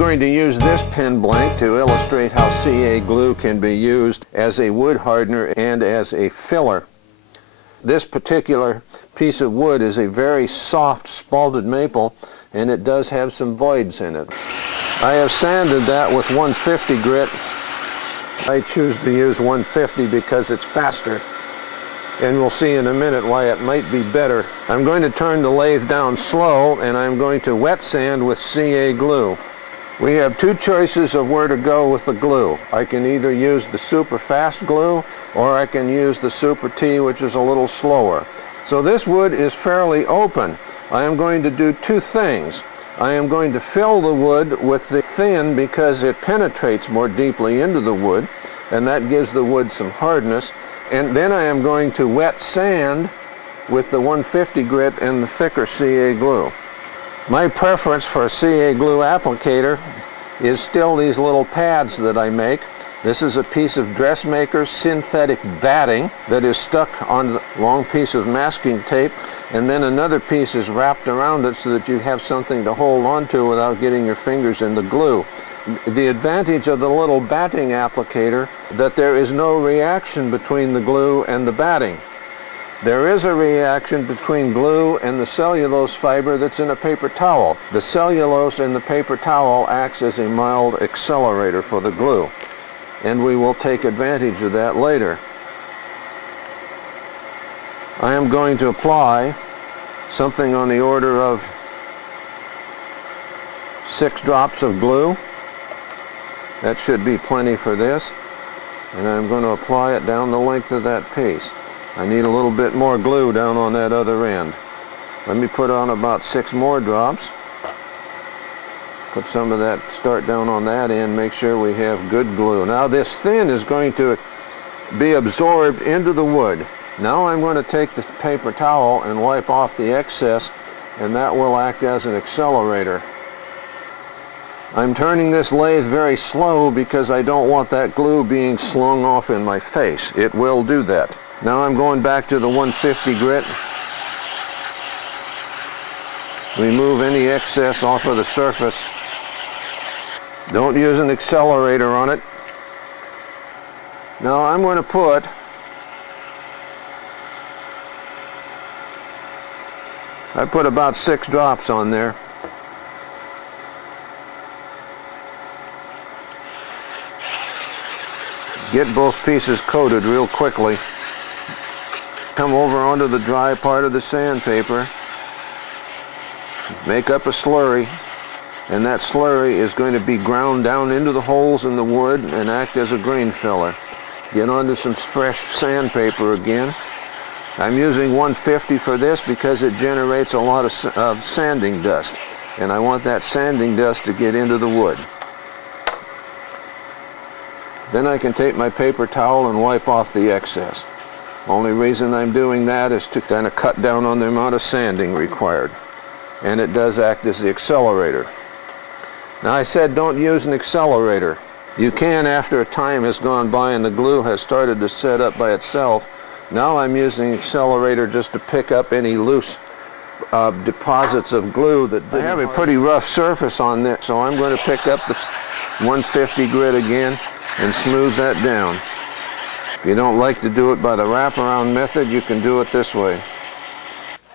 going to use this pen blank to illustrate how CA glue can be used as a wood hardener and as a filler. This particular piece of wood is a very soft spalted maple, and it does have some voids in it. I have sanded that with 150 grit. I choose to use 150 because it's faster, and we'll see in a minute why it might be better. I'm going to turn the lathe down slow, and I'm going to wet sand with CA glue. We have two choices of where to go with the glue. I can either use the super fast glue, or I can use the super T, which is a little slower. So this wood is fairly open. I am going to do two things. I am going to fill the wood with the thin because it penetrates more deeply into the wood, and that gives the wood some hardness. And then I am going to wet sand with the 150 grit and the thicker CA glue. My preference for a CA glue applicator is still these little pads that I make. This is a piece of dressmaker's synthetic batting that is stuck on a long piece of masking tape, and then another piece is wrapped around it so that you have something to hold on to without getting your fingers in the glue. The advantage of the little batting applicator that there is no reaction between the glue and the batting. There is a reaction between glue and the cellulose fiber that's in a paper towel. The cellulose in the paper towel acts as a mild accelerator for the glue, and we will take advantage of that later. I am going to apply something on the order of 6 drops of glue. That should be plenty for this, and I'm going to apply it down the length of that piece. I need a little bit more glue down on that other end. Let me put on about 6 more drops. Put some of that, start down on that end, make sure we have good glue. Now this thin is going to be absorbed into the wood. Now I'm going to take the paper towel and wipe off the excess, and that will act as an accelerator. I'm turning this lathe very slow because I don't want that glue being slung off in my face. It will do that. Now I'm going back to the 150 grit. Remove any excess off of the surface. Don't use an accelerator on it. Now I'm going to put about 6 drops on there. Get both pieces coated real quickly. Come over onto the dry part of the sandpaper. Make up a slurry, and that slurry is going to be ground down into the holes in the wood and act as a grain filler. Get onto some fresh sandpaper again. I'm using 150 for this because it generates a lot of sanding dust, and I want that sanding dust to get into the wood. Then I can take my paper towel and wipe off the excess. Only reason I'm doing that is to kind of cut down on the amount of sanding required. And it does act as the accelerator. Now I said don't use an accelerator. You can after a time has gone by and the glue has started to set up by itself. Now I'm using accelerator just to pick up any loose deposits of glue that I have a pretty rough surface on this, so I'm going to pick up the 150 grit again and smooth that down. If you don't like to do it by the wraparound method, you can do it this way.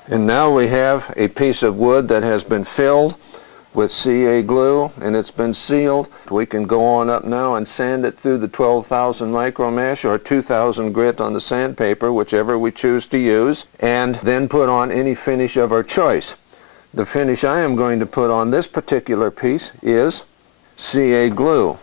And now we have a piece of wood that has been filled with CA glue, and it's been sealed. We can go on up now and sand it through the 12,000 micro mesh or 2,000 grit on the sandpaper, whichever we choose to use, and then put on any finish of our choice. The finish I am going to put on this particular piece is CA glue.